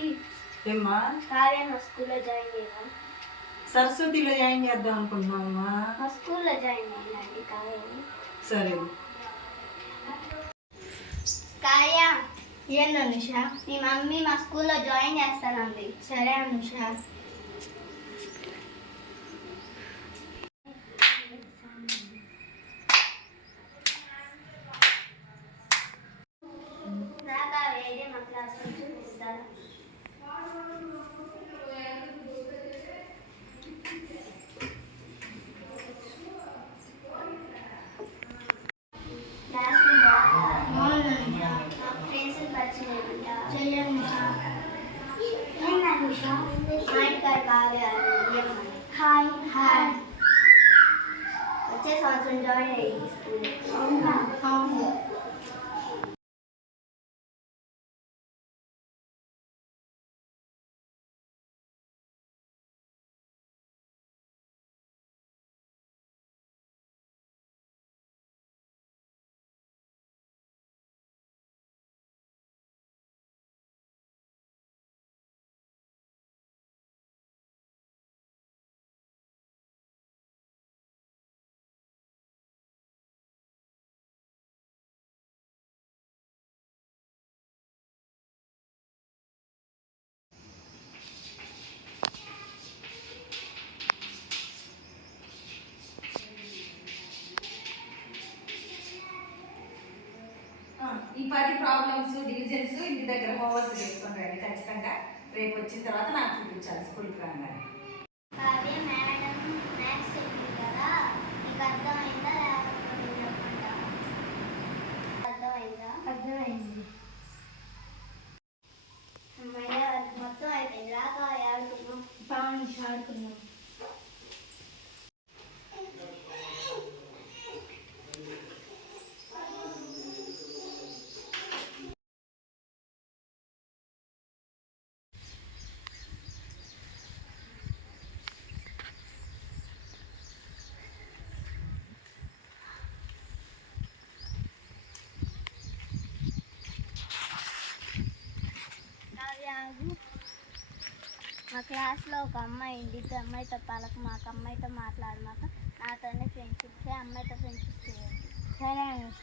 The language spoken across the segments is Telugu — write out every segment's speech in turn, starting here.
ఆంటీ ఏమ్మా? కావ్య మా స్కూల్లో జాయిన్ చేయడం సరస్వతిలో జాయిన్ చేద్దాం అనుకుంటున్నామమ్మా మా స్కూల్లో జాయిన్ కావ్యని సరే. కావ్య ఏంది అనుష మీ మమ్మీ మా స్కూల్లో జాయిన్ చేస్తానంది. సరే అనుష రాకా వేరే మా క్లాస్ నుంచి ఇస్తారా క్లాస్ నాకు ఫ్రెండ్స్ పరిచయం చెయ్యండి ఏంటనుష హాయ్ గారు బాగా హాయ్ హాయ్ వచ్చే సంవత్సరం జాయిన్ అయ్యి స్కూల్ అవునా అవును ఈ పది ప్రాబ్లమ్స్ డివిజన్స్ ఇంటి దగ్గర హోంవర్క్ చేసుకొని రండి. ఖచ్చితంగా రేపు వచ్చిన తర్వాత నాకు చూపించాలి. స్కూల్కి రాగానే. కావ్య మేడం మ్యాథ్స్ కదా. నీకు అర్థమైందా లేకపోతే నేను చెప్పమంటా అర్థమైందా అర్థమైంది అమ్మయ్య మొత్తం అయిపోయింది రాక ఆడుకున్నాం బాగుంది ఆడుకున్నాం కావ్యాగు మా క్లాస్లో ఒక అమ్మాయి ఉంది. అమ్మాయితో పాలకు మాకు అమ్మాయితో మాట్లాడమాక నాతోనే ఫ్రెండ్షిప్ చేయి అమ్మాయితో ఫ్రెండ్షిప్ చేయండి సరే అనుష.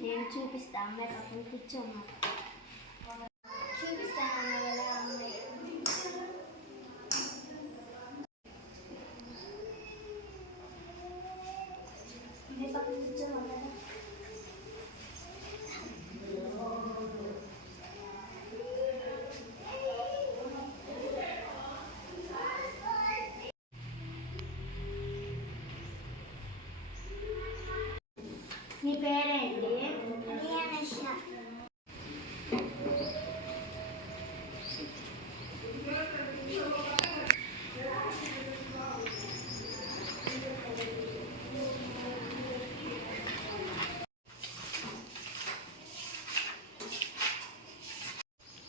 నేను చూపిస్తా అమ్మాయి పక్కన కూర్చోమ్మా చూపిస్తాను అన్న కదా అమ్మాయి అమ్మాయి పక్కన కూర్చోమ్మా కదా నీ పేరేంటి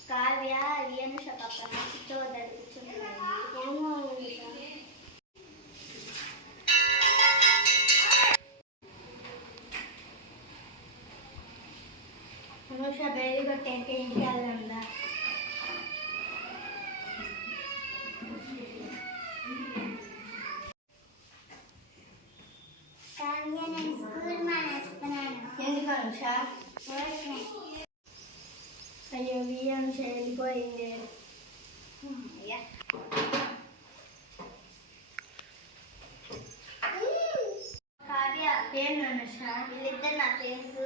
కావ్య రియనుష పక్కన కూర్చోవద్దని కూర్చుంటుంది అనుష బయలు కొట్టేంటి ఇంటికి వెళ్దా అయ్యో ఈ అనుష వెళ్ళిపోయింది కావ్య పేరు అనుష వీళ్ళిద్దరు నా ఫ్రెండ్స్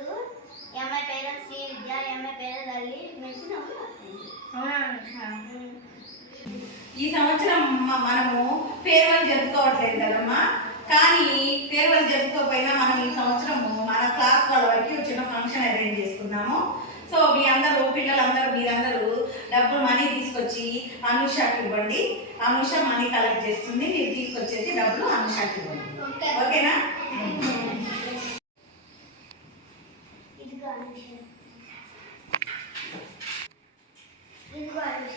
ఈ అమ్మాయి పేరు శ్రీ విద్య ఈ అమ్మాయి పేరు అవునా అనుష ఈ సంవత్సరం మనము ఫేర్వెల్ జరుపుకోవట్లేదు కదమ్మా కానీ ఫేర్వెల్ జరుపుకోకపోయినా మనం ఈ సంవత్సరము మన క్లాస్ వాళ్ళ వరకు చిన్న ఫంక్షన్ అరేంజ్ చేసుకున్నాము. సో మీ అందరూ పిల్లలందరూ మీరందరూ డబ్బులు మనీ తీసుకొచ్చి అనుషాకి ఇవ్వండి. అనుష మనీ కలెక్ట్ చేస్తుంది. మీరు తీసుకొచ్చేసి డబ్బులు అనుషాకి ఇవ్వండి. ఓకే. ఓకేనా ఇదిగో అనుష ఇదిగో అనుష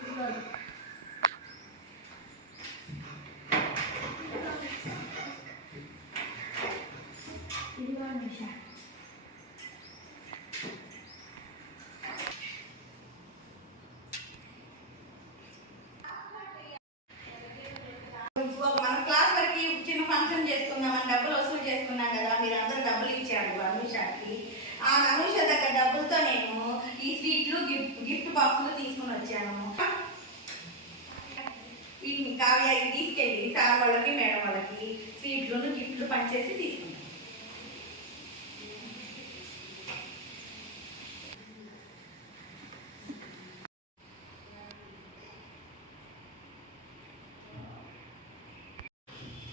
ఇదిగో ఇదిగో అనుష బాక్స్లో తీసుకుని వచ్చాను వీటిని కావ్య తీసుకెళ్ళి సార్ వాళ్ళకి మేడం వాళ్ళకి స్వీట్లు గిఫ్ట్లు పంచేసి తీసుకున్నాను.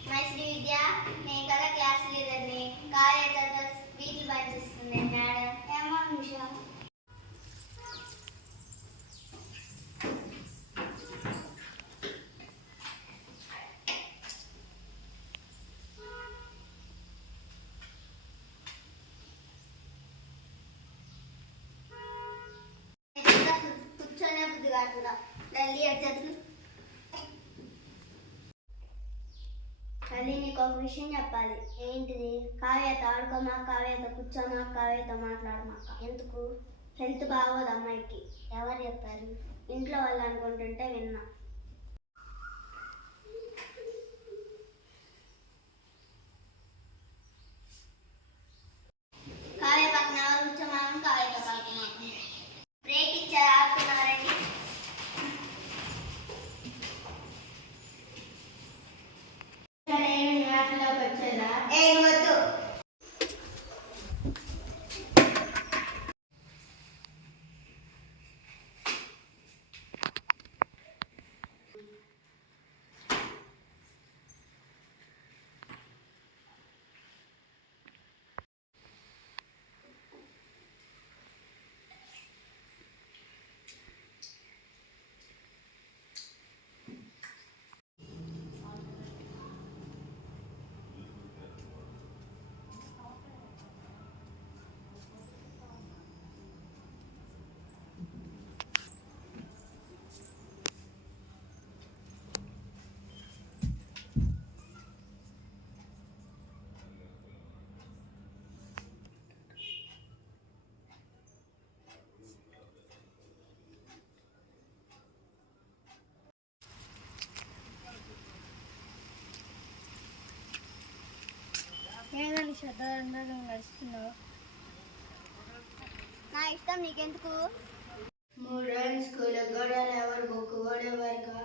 మై శ్రీ విద్య నేను కదా క్లాస్ లీడర్ని కాలేజ్ స్పీచ్లు పంచిస్తుంది మేడం. ఏమో నిమిషం కాకుండా డల్లి నీకు ఒక విషయం చెప్పాలి. ఏంటిది? కావ్యత ఆడుకోమా కావ్యత కూర్చోమా కావ్యత మాట్లాడమాక. ఎందుకు? హెల్త్ బాగోదు అమ్మాయికి. ఎవరు చెప్పారు? ఇంట్లో వాళ్ళు అనుకుంటుంటే విన్నా. కావ్య పక్కన కూర్చోమా కావ్యత పక్కన. బ్రేక్ ఇచ్చారు ఆడుతున్నారండి ఏ వద్దు ఏదని శ్రద్ధ నడుస్తున్నావు? నా ఇష్టం నీకెందుకు? మూడు రోజులు స్కూల్ గొడవలు ఎవరు బుక్ గొడవరికా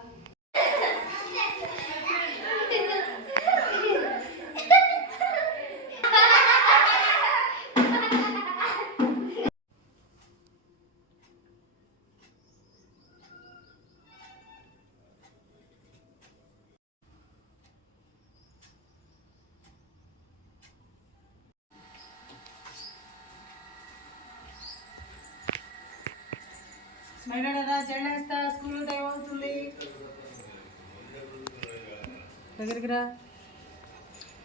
మేడరా చెల్లేస్తా స్కూల్ టైం అవుతుంది దగ్గరికి రా.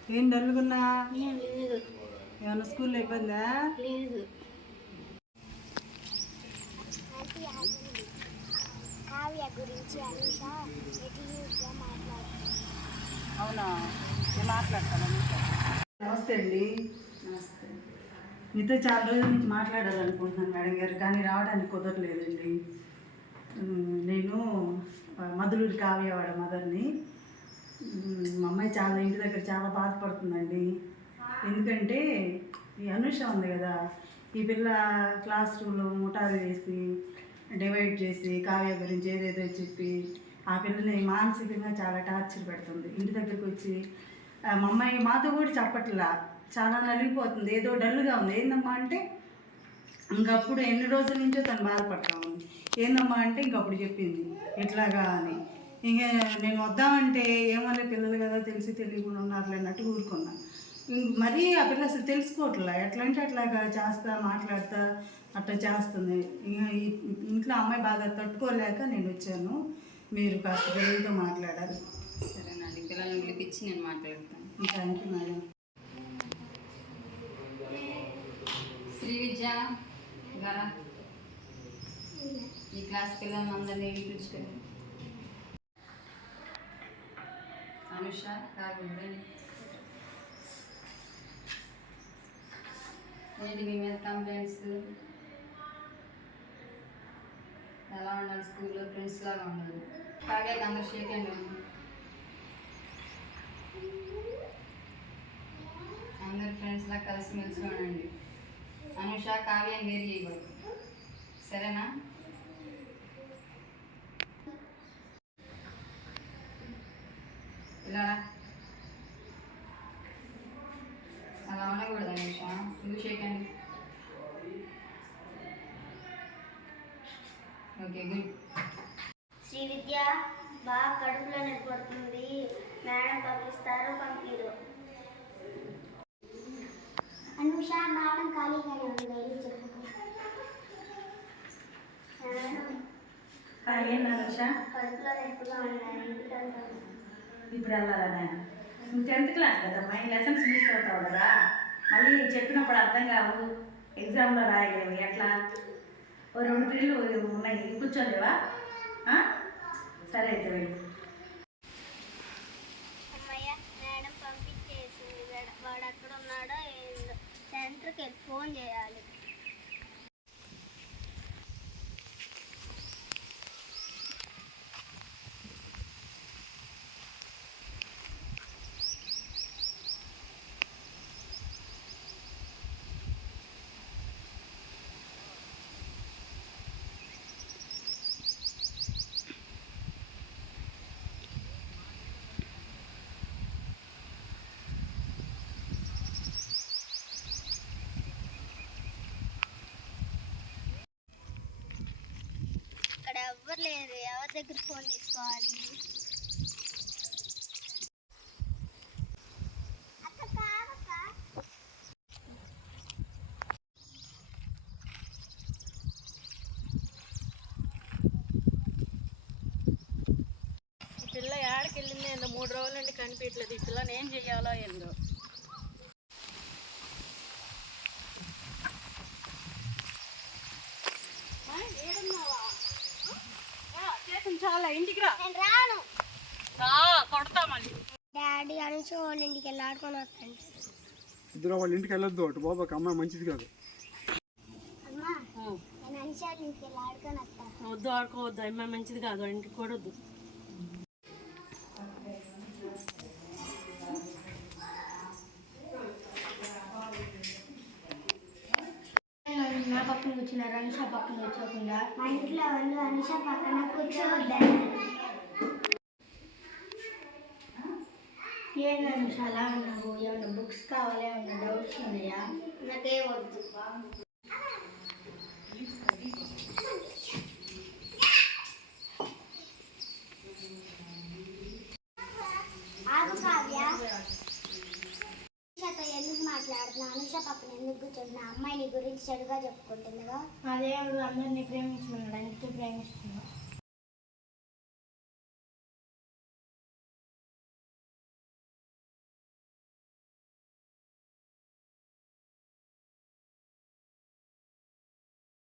ఏం డల్లుకున్నా ఏమన్నా స్కూల్లో ఇబ్బందా? కావ్య గురించి అనుష అవునా? నేను మాట్లాడతాను నమస్తే అండి. నమస్తే. మీతో చాలా రోజుల నుంచి మాట్లాడాలనుకుంటున్నాను మేడం గారు కానీ రావడానికి కుదరలేదండి. నేను మధులూరి కావ్యవాడ మదర్ని. మా అమ్మాయి చాలా ఇంటి దగ్గర చాలా బాధపడుతుందండి. ఎందుకంటే ఈ అనుష ఉంది కదా ఈ పిల్ల క్లాస్ రూమ్లో ముఠాలు వేసి డివైడ్ చేసి కావ్య గురించి ఏదేదో చెప్పి ఆ పిల్లని మానసికంగా చాలా టార్చర్ పెడుతుంది. ఇంటి దగ్గరికి వచ్చి మా అమ్మాయి మాతో కూడా చెప్పట్లా. చాలా నలిగిపోతుంది ఏదో డల్గా ఉంది. ఏందమ్మా అంటే ఇంకప్పుడు ఎన్ని రోజుల నుంచో తను బాధపడతా ఉంది. ఏందమ్మా అంటే ఇంకప్పుడు చెప్పింది ఇట్లాగా అని. ఇంక నేను వద్దామంటే ఏమన్నా పిల్లలు కదా తెలిసి తెలియకుండా ఉన్నారులే అన్నట్టు ఊరుకున్నా. ఇంక మరీ ఆ పిల్ల అసలు తెలుసుకోవట్లే. ఎట్లా అంటే అట్లాగా చేస్తా మాట్లాడతా అట్లా చేస్తుంది. ఇంట్లో అమ్మాయి బాగా తట్టుకోలేక నేను వచ్చాను. మీరు కాస్త పిల్లలతో మాట్లాడాలి సరేనండి పిల్లల్ని పిలిపించి నేను మాట్లాడతాను. Thank you madam. Shri Vidya గారా? ఈ క్లాస్ పిల్లల్ని అందరినీ పిలుచుకొని అనుష కాకుండా ఏంటి మీ మీద కంప్లైంట్స్ ఎలా ఉండాలి స్కూల్లో? ఫ్రెండ్స్ లాగా ఉండాలి. కావ్యకి అందరు షేక్ అండి అందరు ఫ్రెండ్స్ లాగా కలిసి మెలిసి ఉండండి అనుష కావ్యం వేరు చేయకూడదు సరేనా? అలా ఉండకూడదు అనుష. యూజ్ చేయకండి? Okay good. ఏం నరక్ష ఇప్పుడు వెళ్ళాలా నేను నువ్వు టెన్త్ క్లాస్ కదమ్మా ఈ లెసన్స్ మిస్ అవుతావు కదా. మళ్ళీ చెప్పినప్పుడు అర్థం కావు. ఎగ్జామ్లో రాయలేవు ఎట్లా? ఓ రెండు పిల్లలు ఉన్నాయి. కూర్చోలేవా? సరే అయితే సెంటర్కి వెళ్ళి ఫోన్ చేయాలి. ఎవ్వరు ఎవరి దగ్గర ఫోన్ తీసుకోవాలి? పిల్ల ఏడకి వెళ్ళింది ఏందో మూడు రోజుల నుండి కనిపించలేదు ఈ పిల్లని ఏం చెయ్యాలో ఏందో చాలా ఇంటికి రా. నేను రాను. రా, కొడతా మళ్ళీ. డాడీ అనుష వాళ్ళ ఇంటికి వెళ్ళి ఆడుకొని వస్తాను ఇద్దరు వాళ్ళ ఇంటికి వెళ్ళొద్దు అటు బాబా అమ్మాయి మంచిది కాదు. వద్దు ఆడుకోవద్దు. అమ్మాయి మంచిది కాదు ఇంటికి కూడా వద్దు అనుష పక్కన కూర్చోకుండా మా ఇంట్లో వాళ్ళు అనుష పక్కన కూర్చోవద్దన్నారు ఏంటి అనుష అలా ఉన్నావు? ఏమన్నా బుక్స్ కావాలి? ఏమన్నా డౌట్స్ ఉన్నాయా? నాకే వద్దు ఆగు కావ్య అనుషతో ఎందుకు మాట్లాడుతున్నా అనుష పక్కన ఎందుకు కూర్చుంటున్నా అమ్మాయి నీ గురించి చెడుగా చెప్పుకుంటుందిగా అదే అందరినీ ప్రేమించుకున్నాడు అందుకే ప్రేమిస్తున్నాడు